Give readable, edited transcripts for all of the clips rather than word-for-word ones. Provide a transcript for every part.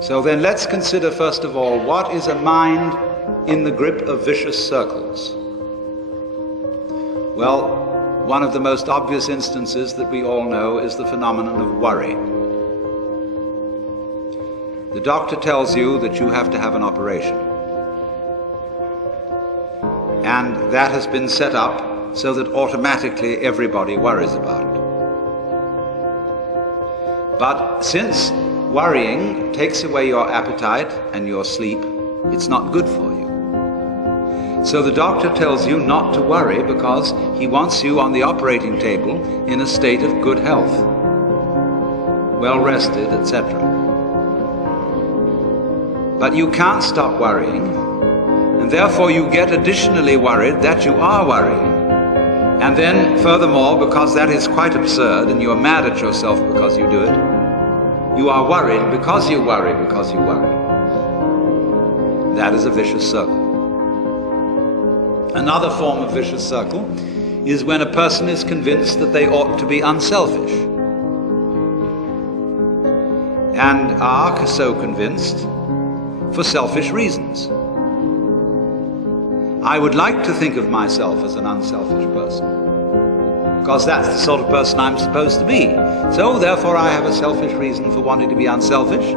So then let's consider first of all, what is a mind in the grip of vicious circles? Well, one of the most obvious instances that we all know is the phenomenon of worry. The doctor tells you that you have to have an operation. And that has been set up so that automatically everybody worries about it. But since worrying takes away your appetite and your sleep, it's not good for you. So the doctor tells you not to worry because he wants you on the operating table in a state of good health, well rested, etc. But you can't stop worrying, and therefore you get additionally worried that you are worrying. And then furthermore, because that is quite absurd and you are mad at yourself because you do it, you are worried because you worry because you worry. That is a vicious circle. Another form of vicious circle is when a person is convinced that they ought to be unselfish, and are so convinced for selfish reasons. I would like to think of myself as an unselfish person, because that's the sort of person I'm supposed to be. So therefore I have a selfish reason for wanting to be unselfish,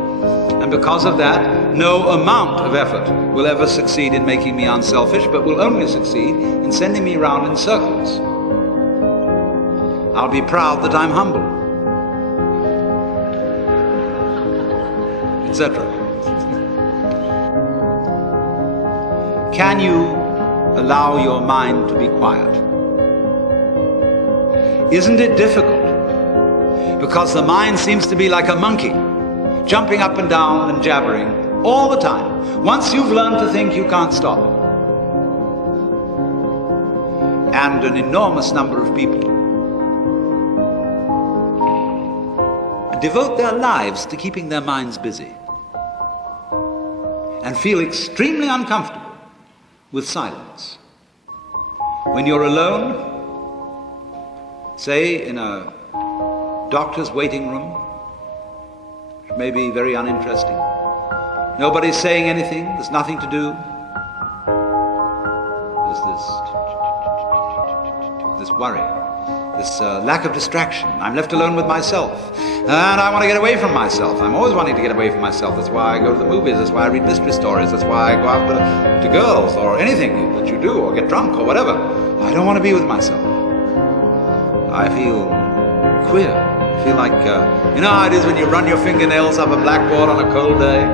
and because of that, no amount of effort will ever succeed in making me unselfish, but will only succeed in sending me round in circles. I'll be proud that I'm humble, etc. Can you allow your mind to be quiet? Isn't it difficult? Because the mind seems to be like a monkey, jumping up and down and jabbering all the time. Once you've learned to think, you can't stop. And an enormous number of people devote their lives to keeping their minds busy and feel extremely uncomfortable with silence. When you're alone, say in a doctor's waiting room, which may be very uninteresting, nobody's saying anything, there's nothing to do, there's this worry, this lack of distraction. I'm left alone with myself, and I want to get away from myself. I'm always wanting to get away from myself. That's why I go to the movies, that's why I read mystery stories, that's why I go out to girls, or anything that you do, or get drunk, or whatever. I don't want to be with myself. I feel queer. I feel like, you know how it is when you run your fingernails up a blackboard on a cold day?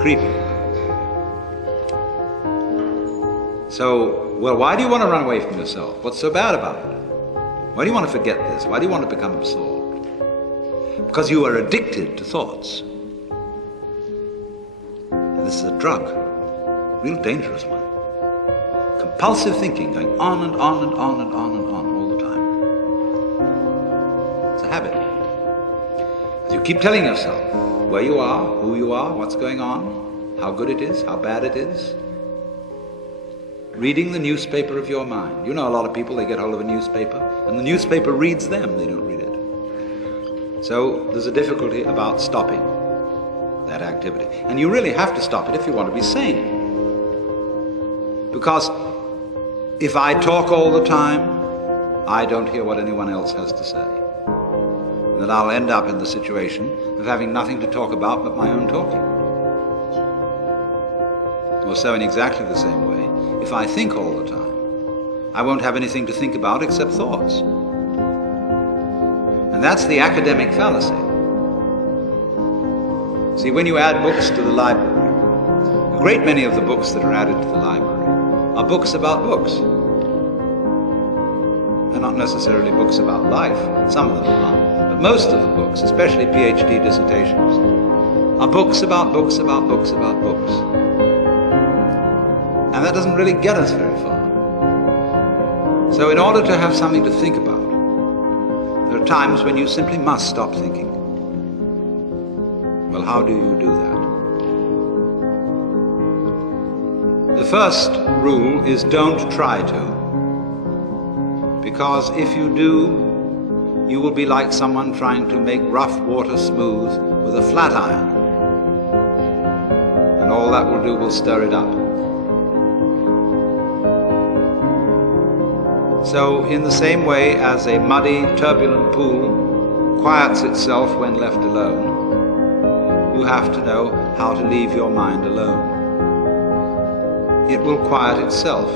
Creepy. So, well, why do you want to run away from yourself? What's so bad about it? Why do you want to forget this? Why do you want to become absorbed? Because you are addicted to thoughts. And this is a drug, a real dangerous one. Compulsive thinking, going on and on and on and on and on all the time. It's a habit. As you keep telling yourself where you are, who you are, what's going on, how good it is, how bad it is. Reading the newspaper of your mind. You know a lot of people, they get hold of a newspaper, and the newspaper reads them, they don't read it. So there's a difficulty about stopping that activity. And you really have to stop it if you want to be sane. Because if I talk all the time, I don't hear what anyone else has to say. Then I'll end up in the situation of having nothing to talk about but my own talking. Or so in exactly the same way, if I think all the time, I won't have anything to think about except thoughts. And that's the academic fallacy. See, when you add books to the library, a great many of the books that are added to the library are books about books. They're not necessarily books about life, some of them are, but most of the books, especially PhD dissertations, are books about books about books about books. And that doesn't really get us very far. So in order to have something to think about, there are times when you simply must stop thinking. Well, how do you do that? The first rule is don't try to. Because if you do, you will be like someone trying to make rough water smooth with a flat iron. And all that will do will stir it up. So, in the same way as a muddy, turbulent pool quiets itself when left alone, you have to know how to leave your mind alone. It will quiet itself